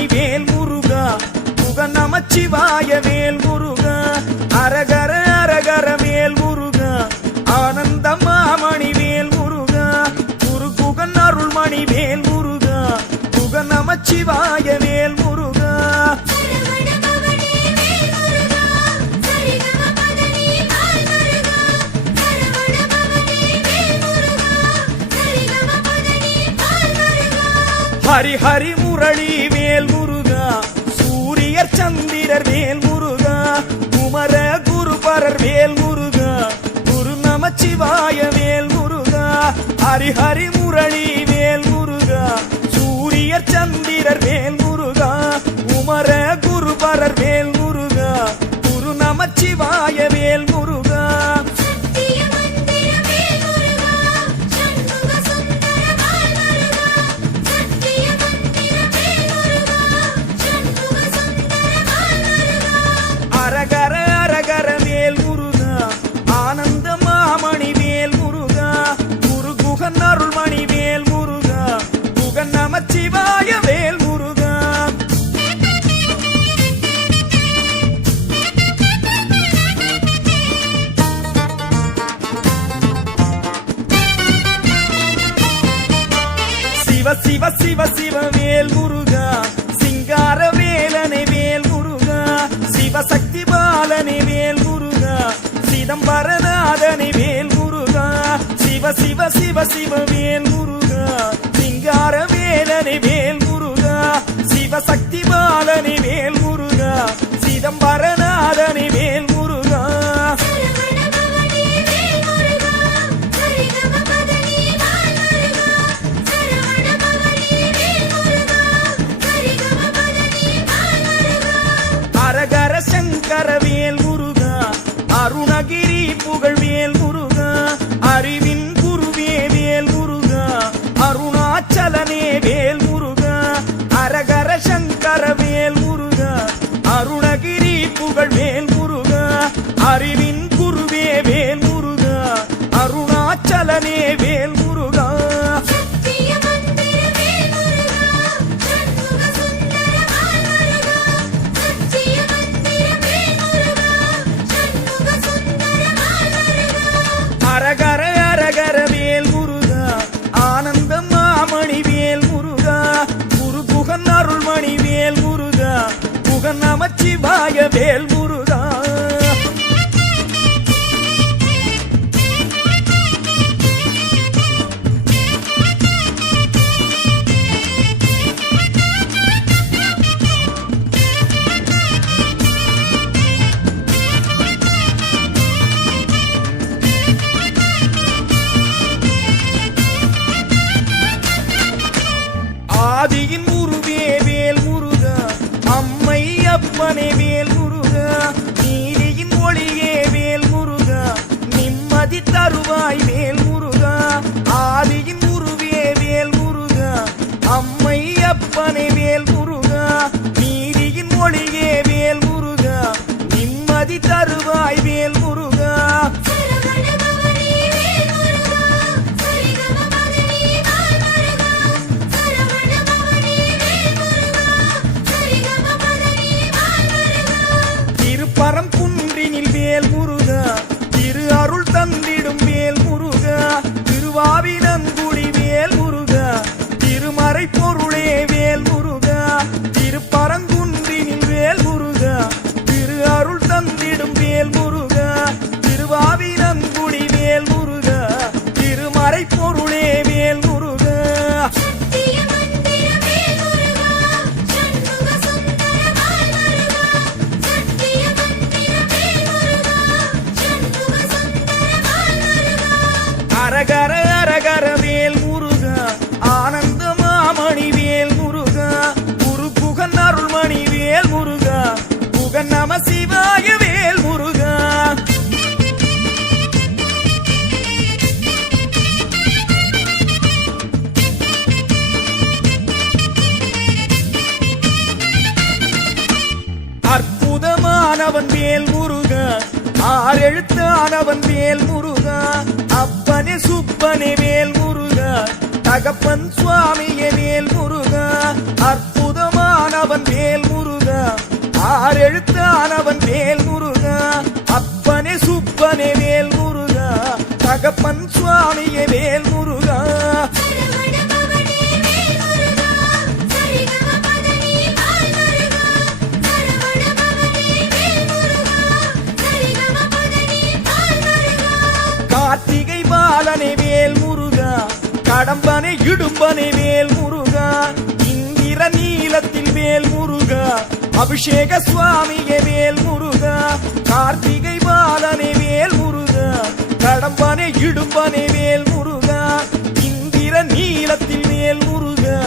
மணி வேல் முருகா குக நமச்சிவாய வேல் முருகா அரகர அரகர வேல் முருகா ஆனந்த மாமணி வேல் முருகா குரு குகன் அருள்மணி வேல் முருகா குக நமச்சிவாய வேல் முருகா ஹரி ஹரி முரளி வேல் முருகா சூரியர் சந்திரர் வேல் முருகா குமர குருபரர் வேல் முருகா குரு நமச்சிவாய வேல் முருகா ஹரி ஹரி முரளி வேல் முருகா சூரியர் சந்திரர் வேல் முருகா குமர குருபரர் வேல் முருகா குரு நமச்சிவாய வேல் முருகா அரகர அரகர வேல் முருகா ஆனந்த மாமணி வேல் முருகா குரு குகன் அருள்மணி வேல் முருகா குகன் நமச்சிவாய வேல் முருகா சிவ சிவ சிவ சிவ வேல் முருகா சிங்கார வேலனை வேல் முருகா சிவசக்தி பாலனை வேல் முருகா சிதம்பரநாதனை வேல் முருகா சிவ சிவ சிவ சிவ வேல் முருகா சிங்கார வேலனை வேல் முருகா சிவசக்தி பாலனை வேல் முருகா சிதம்பரநாதனை வேல் முருகா அரகர சங்கர வேல் முருகா அருணகிரி புகழ் வேல் முருகா அறிவின் குருவே வேல் முருகா அருணாச்சலனே வேல் முருகா அரகர சங்கர வேல் முருகா அருணகிரி புகழ் வேல் முருகா அறிவின் குருவே வேல் முருகா அருணாச்சலனே வேல் முருகா அரகர அரகர வேல் முருகா ஆனந்த மாமணி வேல் முருகா குரு குகன் அருள்மணி வேல் முருகா குகன் நமச்சிவாய வேல் முருகா ஆதியின் குருவே வேல் முருகா அம்மை அப்பனே வேல் முருகா நீதியின் ஒளியே வேல் முருகா நிம்மதி தருவாய் வேல் முருகா ஆதியின் குருவே வேல் முருகா அம்மை அப்பனே வேல் முருகா நீதியின் ஒளியே வேல் முருகா நிம்மதி தருவாய் வேல் முருகா பரம் குன்றினில் வேல் முருகா திரு அருள் தந்திடும் வேல் முருகா திருவாவினங்குடி வேல் முருகா திருமறை பொருளே வேல் முருகா திருப்பரங்குன்றினில் வேல் முருகா திரு அருள் தந்திடும் வேல் முருகா திருவாவினங்குடி வேல் முருகா திருமறை பொருளே வேல் முருகா அரகர அரகர வேல் முருகா ஆனந்த மாமணி வேல் முருகா குரு குகன் அருள்மணி வேல் முருகா குகன் நமசிவாய வேல் முருகா அற்புதமானவன் வேல் முருகா ஆறெழுத்தானவன் வேல் முருகா அப்பனே சுப்பனே வேல் முருகா தகப்பன் சுவாமியே வேல் முருகா அற்புதமானவன் சுவாமியே வேல் முருகா கார்த்திகை பாலனே வேல் முருகா கடம்பனை இடும்பனை வேல் முருகா இந்திர நீலத்தில் வேல் முருகா அபிஷேக சுவாமியே வேல் முருகா கார்த்திகை பாலனே வேல் முருகா கடம்பனை இடும்பனை வேல் முருகா இந்திர நீலத்தில் வேல் முருகா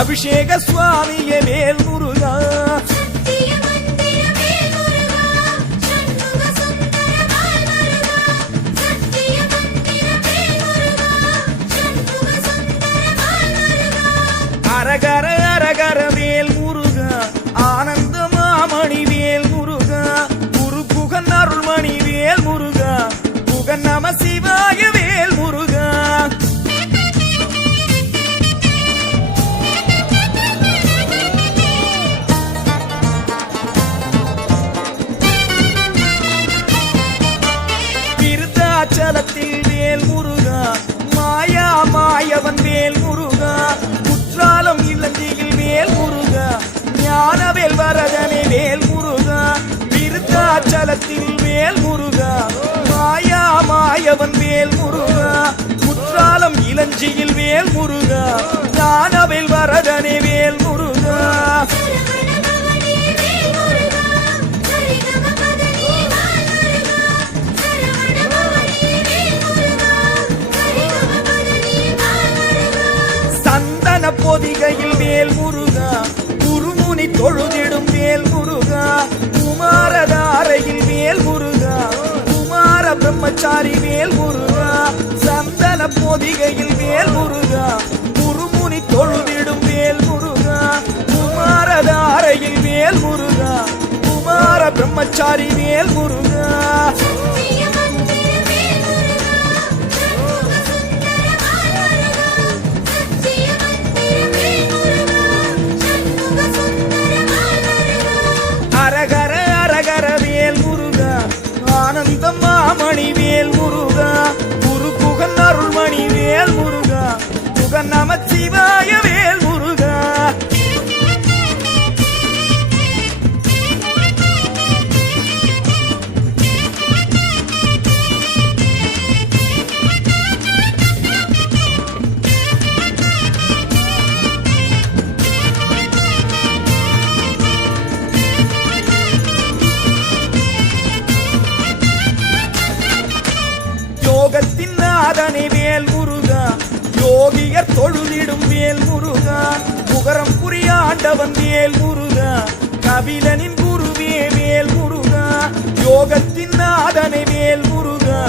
அபிஷேக சுவாமியே வேல் முருகா அரகர அரகர வேல் முருகா ஆனந்த மாமணி வேல் முருகா குரு குகன் அருள்மணி வேல் முருகா குகன் நம சிவாய வேல் முருகா விருத்தாச்சலத்தில் வேல் முருகா மாயா மாயவன் வேல் முருகா குற்றாலம் இளஞ்சியில் வேல் முருகா ஞானவேல் வரதனே வேல் முருகா விருத்தாச்சலத்தில் வேல் முருகா மாயா மாயவன் வேல் முருகா குற்றாலம் இளஞ்சியில் வேல் முருகா ஞானவேல் வரதனே வேல் முருகா சந்தன பொதிகையில் வேல் முருகா குருமுனி தொழுதிடும் வேல் முருகா குமாரதாரையில் வேல் முருகா குமார பிரம்மச்சாரி வேல் முருகா சந்தன பொதிகையில் வேல் முருகா குருமுனி தொழுதிடும் வேல் முருகா குமாரதாரையில் வேல் முருகா குமார பிரம்மச்சாரி வேல் முருகா அரகர அரகர வேல் முருகா ஆனந்த மாமணி வேல் முருகா குரு குகன் அருள்மணி வேல் முருகா குகன் நம சிவாய வேல் முருகா யோகத்தின் நாதனை வேல் முருகா யோகியர் தொழுதிடும் வேல் முருகா புகரம் புரியாண்டவன் வேல் முருகா கபிலனின் குருவே வேல் முருகா யோகத்தின் நாதனை வேல் முருகா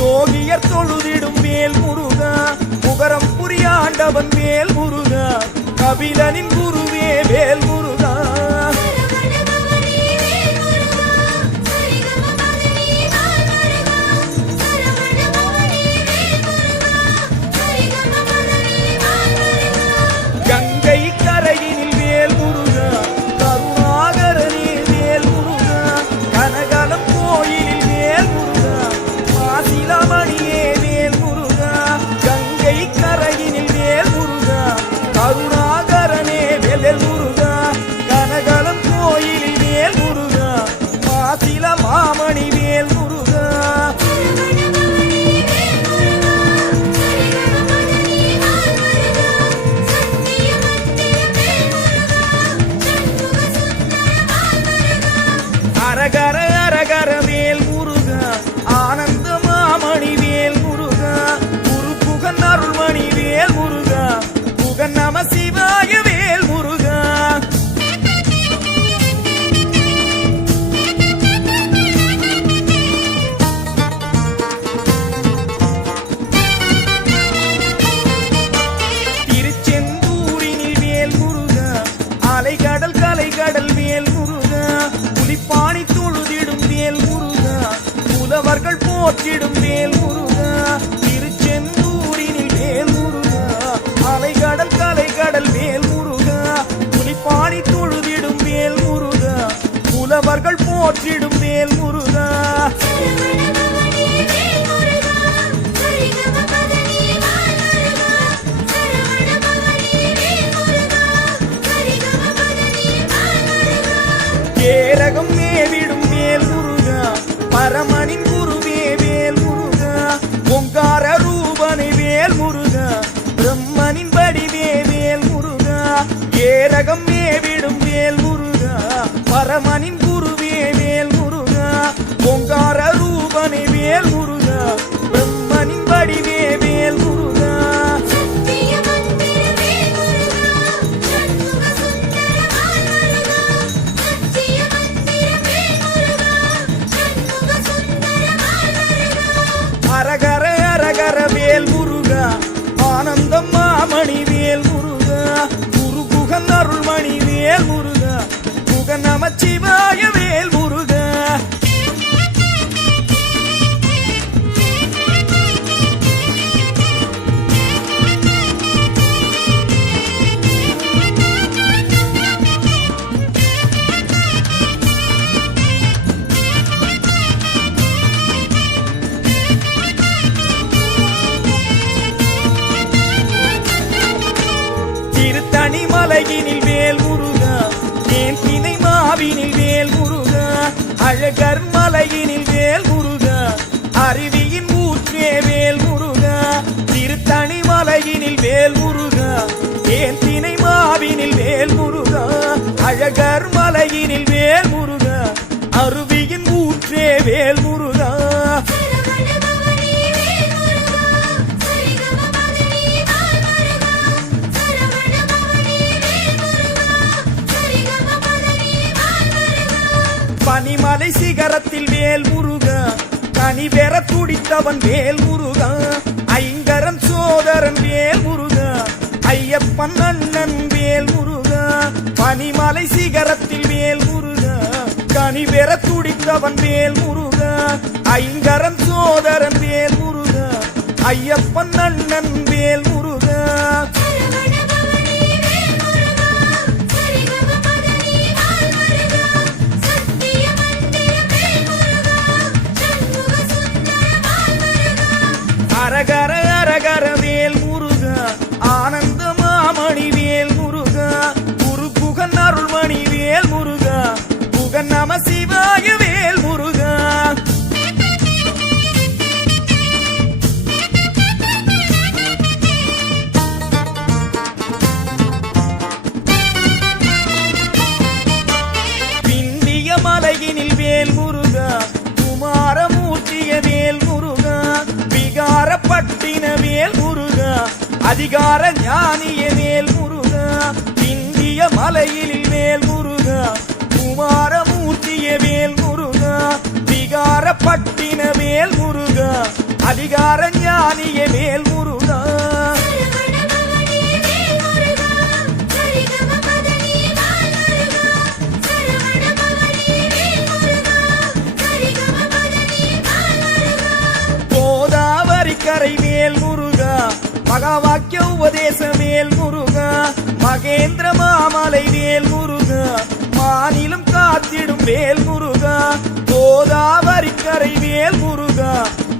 யோகியர் தொழுதிடும் வேல் முருகா புகரம் புரியாண்டவன் வேல் முருகா கபிலனின் குருவே வேல் முருகா கங்கை கரையினில் வேல் முருகா கருணாகரனே வேல் முருகா கனகலம் கோயிலில் வேல் முருகா மாசிலாமணியே வேல் முருகா கங்கை கரையினில் வேல் முருகா கருணாகரனே வேல் முருகா கனகலம் கோயிலில் வேல் முருகா மாசில மாமணி வேல் முருகா அரகர அரகர வேல் முருகா ஆனந்த மாமணி வேல் முருகா குரு குகன் அருள்மணி வேல் முருகா குகன் நம சிவாய வேல் முருகா திருச்செந்தூரினில் வேல் முருகா அலைகடல் கலைகடல் வேல் முருகா புலிப்பாணி தொழுதிடும் வேல் முருகா புலவர்கள் போற்றிடும் வேல் முருகா திருச்செந்தூரினில் வேல் முருகா அலைகடல் கலைகடல் வேல் முருகா புலிப்பாணி தொழுதிடும் வேல் முருகா புலவர்கள் போற்றிடும் வேல் முருகா பேரகம் மேவிடும் வேல் முருகா பரமனின் குருவே வேல் முருகா ஓங்கார ரூபனே வேல் முருகா பிரம்மனின் வடிவே வேல் முருகா அரகர அரகர வேல் முருகா ஆனந்தம் மாமணி வேல் முருகா குரு குகன் அருள்மணி வேல் முருகா குக நமச்சிவாய வேல் முருகா திருத்தணி மலையினில் வேல் முருகா தேன் தினை மாவினில் வேல் முருகா அழகர் மலையினில் வேல் முருகா அருவியின் ஊற்றே வேல் முருகா திருத்தணி மலையினில் வேல் முருகா தேன் தினை மாவினில் வேல் முருகா அழகர் மலையினில் வேல் முருகா அருவியின் ஊற்றே வேல் முருகா பனிமலை சிகரத்தில் வேல் முருகா கனி பெற துடித்தவன் வேல் முருகா ஐங்கரன் சோதரன் வேல் முருகா ஐயப்பன் அண்ணன் வேல் முருகா பனிமலை சிகரத்தில் வேல் முருகா கனி பெற துடித்தவன் வேல் முருகா ஐங்கரன் சோதரன் வேல் முருகா ஐயப்பன் அண்ணன் வேல் முருகா அரகர அரகர வேல் முருகா ஆனந்த மாமணி வேல் முருகா குரு குகன் அருள்மணி வேல் முருகா குகன் நம சிவாய வேல் முருகா பிந்திய மலையினில் வேல் முருகா குமாரமூர்த்திய வேல் முருகா விகாரப்பட்டின வேல் முருகா அதிகார ஞானிய வேல் முருகா இந்திய மலையில் வேல் முருகா குமாரமூர்த்திய வேல் முருகா விகாரப்பட்டின வேல் முருகா அதிகார ஞானிய வேல் முருகா கரை வேல் முருகா மகாவாக்கிய உபதேச வேல் முருகா மகேந்திர மாமலை வேல் முருகா மாநிலம் காத்திடும் வேல் முருகா கோதாவரி கரை வேல் முருகா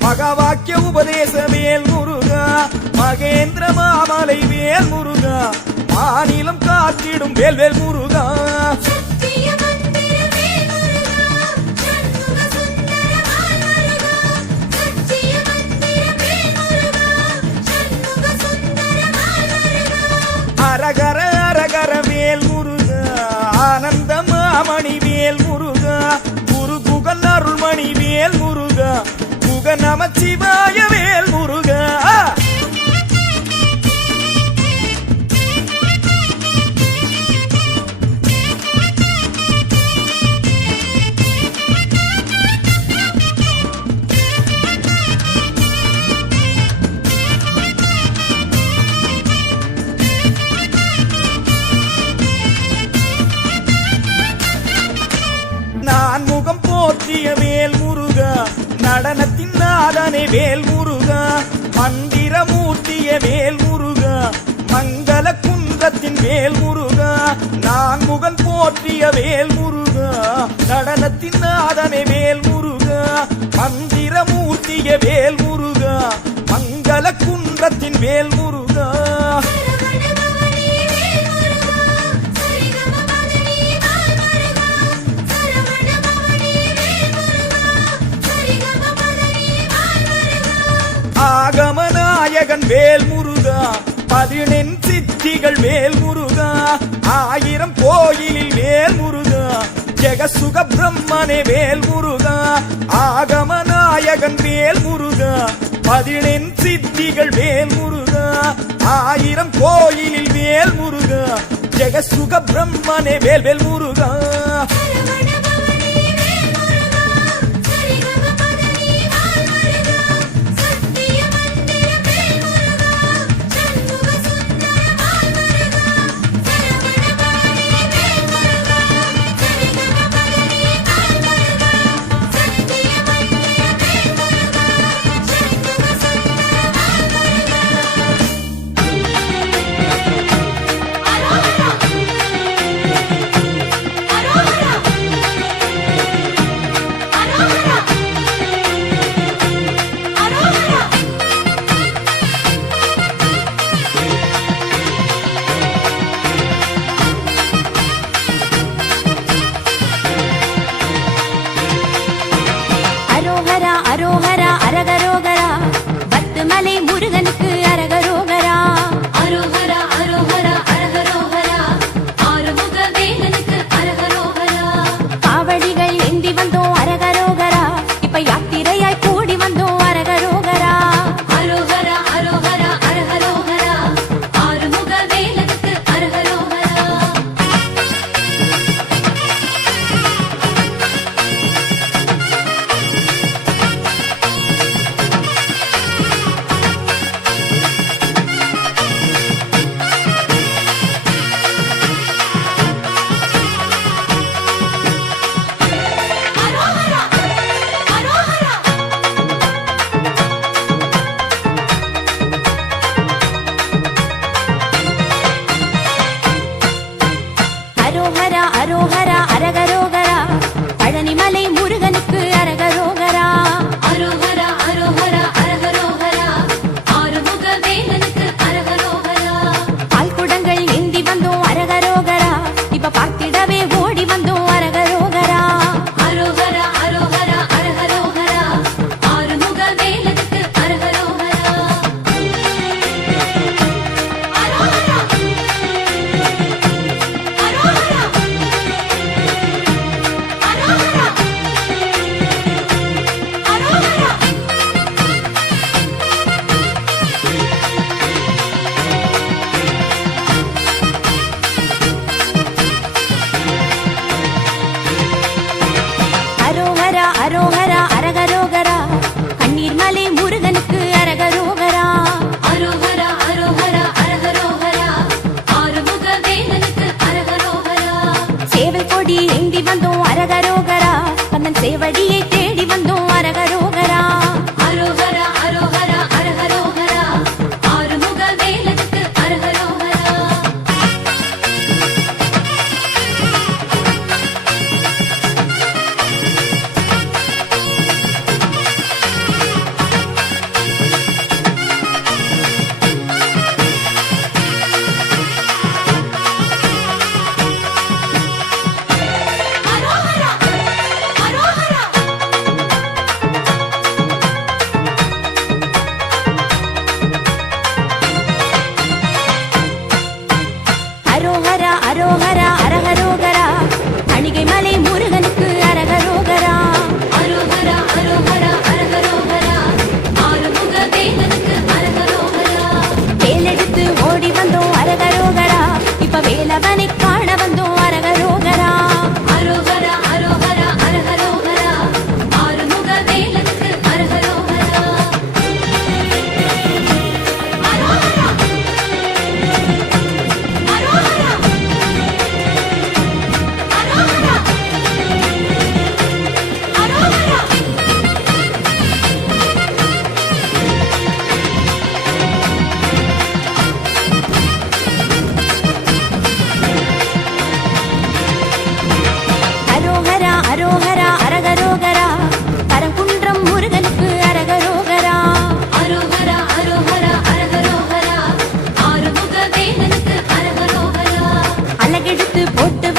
மகாவாக்கிய உபதேச வேல் முருகா மகேந்திர மாமலை வேல் முருகா மாநிலம் காத்திடும் வேல் வேல் முருகா அரகர அரகர வேல் முருகா ஆனந்த மாமணி வேல் முருகா குரு குகன் அருள்மணி வேல் முருகா குக நமச்சிவாய வேல் முருகா நான் முகம் போற்றிய வேல் முருகா நடனத்தின் நாதனே வேல் முருகா மந்திரமூர்த்திய வேல் முருகா மங்கள குன்றத்தின் வேல் முருகா நான் முகம் போற்றிய வேல் முருகா நடனத்தின் நாதனே வேல் முருகா மந்திரமூர்த்திய வேல் முருகா மங்கள குன்றத்தின் வேல் முருகா ஆகமநாயகன் வேல் முருகா பதினெண் சித்த சித்திகள் வேல் முருகா, ஆயிரம் கோயிலில் வேல் முருகா, ஜெகசுக பிரம்மனே வேல் முருகா, ஆகம நாயகன் வேல் முருகா, 14 சித்திகள் வேல் முருகா, ஆயிரம் கோயிலில் வேல் முருகா, ஜெகசுக பிரம்மனே வேல் வேல் முருகா. அரோகரா அரகரோகரா, பத்துமலை முருகனுக்கு அரகரோகரா. அரோகரா அரோகரா அரகரோகரா, ஆறுமுக வேலனுக்கு அரகரோகரா. காவடிகள் ஏந்தி வந்தோம் அரகரோகரா, இப்ப யாத்திரையாய் கூடி வந்தோம் அரகரோகரா. அரோகரா அரோகரா அரகரோகரா, ஆறுமுக வேலனுக்கு அரகரோகரா. அரோகரா அரோகரா அரகரோகரா, பழனிமலை முருகனுக்கு அரகரோகரா. அரோகரா அரோகரா அரகரோகரா, ஆறுமுக வேலனுக்கு அரகரோகரா. பால்குடங்கள் ஏந்தி வந்தோம் அரகரோகரா, இப்ப பார்த்திடவே ஓடி வந்தோம் அரகரோகரா. அரோகரா அரோகரா அரகரோகரா, ஆறுமுக வேலனுக்கு அரகரோகரா. அரோகரா அரோகரா அரகரோகரா, கண்ணீர் மலை முருகனுக்கு அரகரோகரா. அரோகரா அரோகரா அரகரோகரா, ஆறுமுக வேலனுக்கு அரகரோகரா. சேவல் கொடி ஏந்தி வந்தோம் அரகரோகரா, கண்ணன் சேவடியை தேடி வந்தோம் அரகரோகரா. அரோகரா அரோகரா அரகரோகரா, ஆறுமுக வேலனுக்கு அரகரோகரா. அரோகரா அரோகரா அரகரோகரா, அணிகை மலை முருகனுக்கு அரகரோகரா. அரோகரா அரோகரா அரகரோகரா, ஆறுமுக வேலனுக்கு அரகரோகரா. வேலெடுத்து ஓடி வந்தோம் அரகரோகரா, இப்ப வேலவனை காண வந்தோம் அரகரோகரா. அரோகரா அரோகரா அரகரோகரா, ஆறுமுக வேலனுக்கு அரகரோகரா. அரோகரா அரோகரா அரகரோகரா, பரங்குன்றம் முருகனுக்கு அரகரோகரா. அரோகரா அரோகரா அரகரோகரா, ஆறுமுக வேலனுக்கு அரகரோகரா. அலகெடுத்து போட்டு